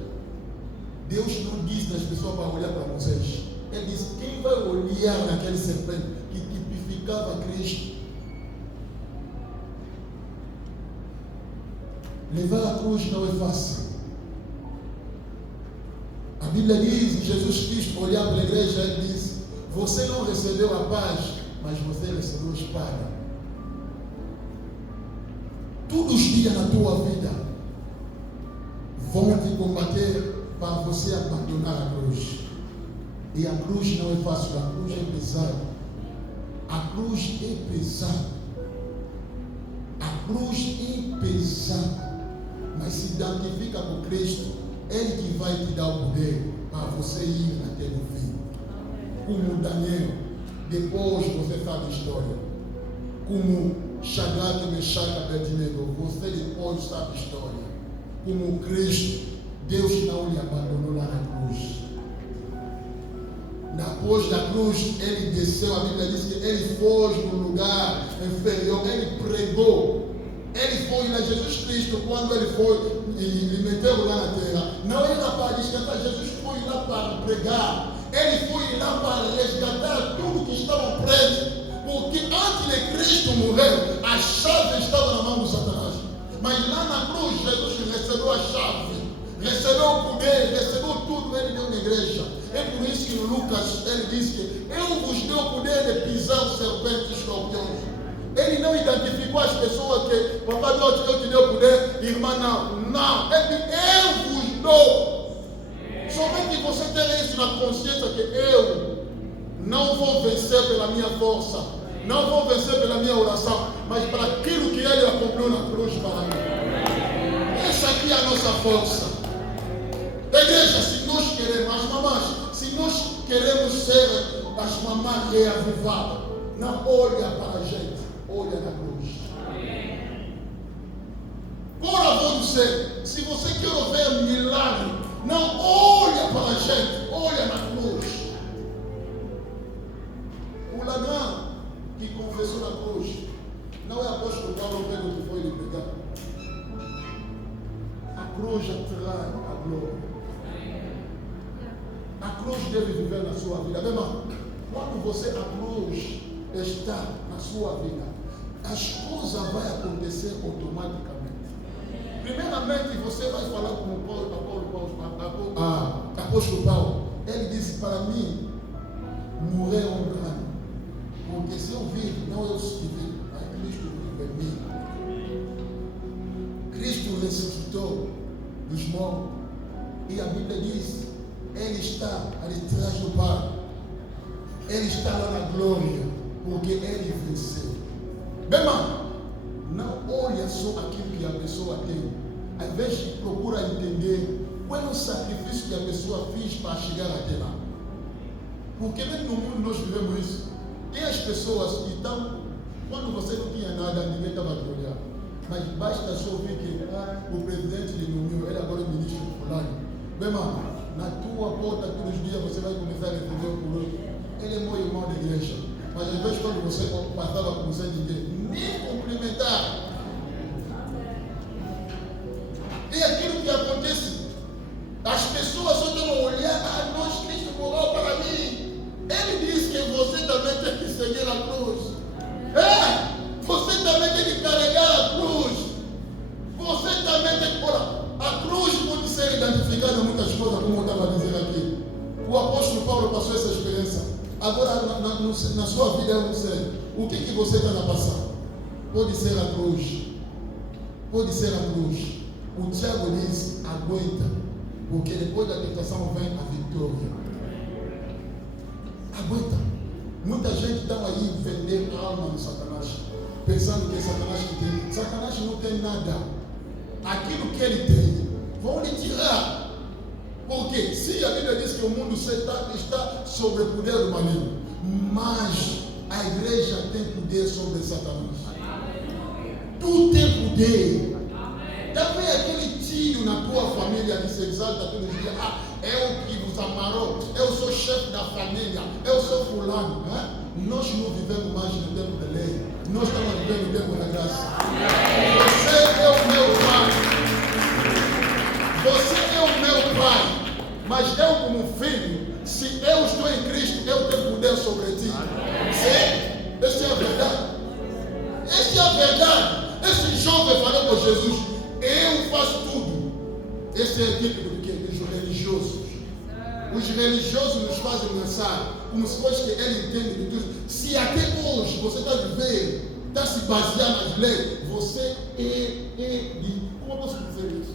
Deus não disse às pessoas para olhar para Moisés. Ele disse: quem vai olhar naquele serpente que tipificava Cristo? Levar a cruz não é fácil. A Bíblia diz, Jesus Cristo olhar para a igreja, ele diz: você não recebeu a paz, mas você recebeu a espada. Todos os dias na tua vida vão te combater para você abandonar a cruz. E a cruz não é fácil, a cruz é pesada. A cruz é pesada. A cruz é pesada. Mas se identifica com Cristo, Ele que vai te dar o poder para você ir até o fim. Como Daniel, depois você sabe a história. Como Shadraque, Mesaque e Abednego, você depois sabe a história. Como Cristo, Deus não lhe abandonou lá na cruz. Depois da cruz, Ele desceu, a Bíblia diz que Ele foi no lugar inferior, Ele pregou. Ele foi lá, Jesus Cristo, quando Ele foi e meteu lá na terra, não era para descansar, Jesus foi lá para pregar. Ele foi lá para resgatar tudo que estava preso. Porque antes de Cristo morrer, a chave estava na mão de Satanás. Mas lá na cruz, Jesus recebeu a chave, recebeu o poder, recebeu tudo, Ele deu na igreja. É por isso que Lucas, ele diz que eu vos dei o poder de pisar os serpentes e escorpiões. Ele não identificou as pessoas que, papai Deus, eu te dei o poder, irmã, não. Ele, eu vos dou. Somente você ter isso na consciência que eu não vou vencer pela minha força, não vou vencer pela minha oração, mas para aquilo que Ele acumpriu na cruz para mim. Essa aqui é a nossa força. Igreja, se nós queremos, as mamães, se nós queremos ser as mamães reavivadas, não olha para a gente, olha na cruz. Por amor do céu, se você quer ver milagre, não olha para a gente, olha na cruz. O ladrão que confessou na cruz, não é apóstolo Paulo Pedro que foi lhe pregar. A cruz atrai a glória. A cruz deve viver na sua vida. Meu irmão, quando você, a cruz está na sua vida, as coisas vão acontecer automaticamente. Primeiramente, você vai falar como apóstolo Paulo. Ele disse para mim, morrer honrando. Porque se eu vivo, não eu vivo, mas Cristo vive em mim. Cristo ressuscitou dos mortos. E a Bíblia diz, Ele está ali atrás do Pai. Ele está lá na glória, porque Ele venceu. Bem, irmão, não olha só aquilo que a pessoa tem. Ao invés de procura entender qual é o sacrifício que a pessoa fez para chegar até lá. Porque mesmo no mundo nós vivemos isso. Tem as pessoas que estão, quando você não tinha nada, ninguém estava te olhar. Mas basta só ouvir que o presidente lhe nomeou, ele agora é ministro fulano. Bem, irmão, na tua porta todos os dias você vai começar a receber o por outro. Ele é meu irmão da igreja. Mas às vezes quando você passava com você ninguém, nem cumprimentar. E aquilo que acontece, as pessoas só estão a olhar, nós Cristo morreu para mim. Ele disse que você também tem que seguir a cruz. Você também tem que carregar a cruz. Você também tem que... Olha, a cruz pode ser identificada em muitas coisas, como eu estava dizendo aqui. O apóstolo Paulo passou essa experiência. Agora, na sua vida, eu não sei. O que você está a passar? Pode ser a cruz. Pode ser a cruz. O Tiago diz, aguenta. Porque depois da tentação vem a vitória. Aguenta. Muita gente está aí vendendo a alma de Satanás. Pensando que é Satanás que tem. Satanás não tem nada. Aquilo que ele tem, vão lhe tirar. Porque se a Bíblia diz que o mundo está sobre o poder do maligno, mas a igreja tem poder sobre Satanás. Tu tem poder. Também aquele tio na tua família que se exalta todos os dias. É o que vos amarou. Eu sou chefe da família. Eu sou fulano. Nós não vivemos mais no tempo da lei. Nós estamos vivendo no tempo da graça. Você é o meu pai. Você é o meu pai. Mas eu como filho, se eu estou em Cristo, eu tenho poder sobre ti. Sim, essa é a verdade. Essa é a verdade. Esse jovem falou com Jesus, eu faço tudo. Esse é típico do que? Dos religiosos. Os religiosos nos fazem pensar como se fosse que ele entende de tudo. Se até hoje você está vivendo, está se baseando nas leis, você como eu posso dizer isso?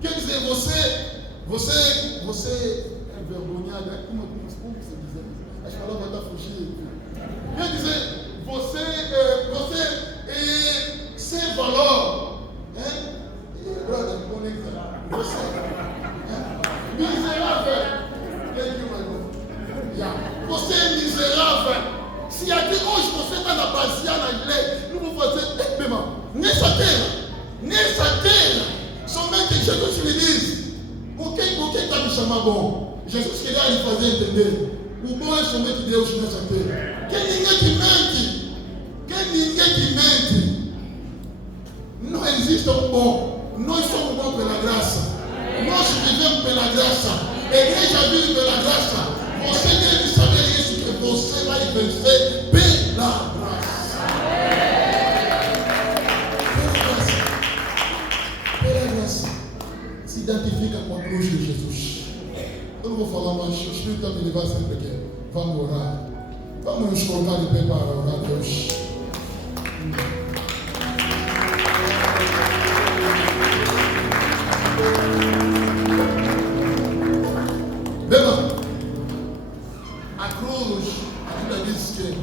Quer dizer, você é envergonhado, como você dizer isso? As palavras estão fugindo. Quer dizer, você sem valor, brother, conecta. Você miserável. Você é miserável. Se até hoje você está na baseada nas leis, não vou fazer, meu irmão, nessa terra, somente Jesus lhe diz, por que está me chamando bom? Jesus queria lhe fazer entender, o bom é somente Deus nessa terra. Que ninguém te mente. Não existe um bom. Nós somos bons pela graça. Nós vivemos pela graça. A igreja vive pela graça. Você deve saber isso, que você vai vencer pela graça. Pela graça. Se identifica com a cruz de Jesus. Eu não vou falar mais, o Espírito vai me levar sempre aqui. Vamos orar. Vamos nos colocar de pé para orar a Deus. cruz, a Bíblia diz que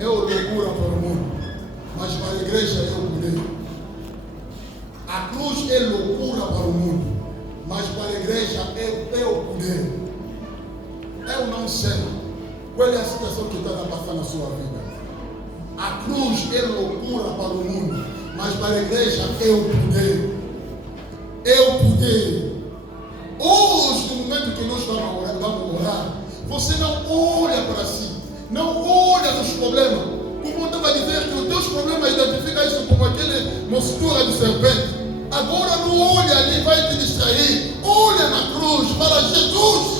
é loucura para o mundo, mas para a igreja é o poder. A cruz é loucura para o mundo, mas para a igreja é o poder. Eu não sei qual é a situação que está passando na sua vida. A cruz é loucura para o mundo, mas para a igreja é o poder. É o poder. Hoje, no momento que nós vamos orar, você não olha para si, não olha nos problemas. Como eu estava dizendo que os teus problemas identificam isso como aquele mostura de serpente. Agora não olha ali, vai te distrair. Olha na cruz, fala: Jesus,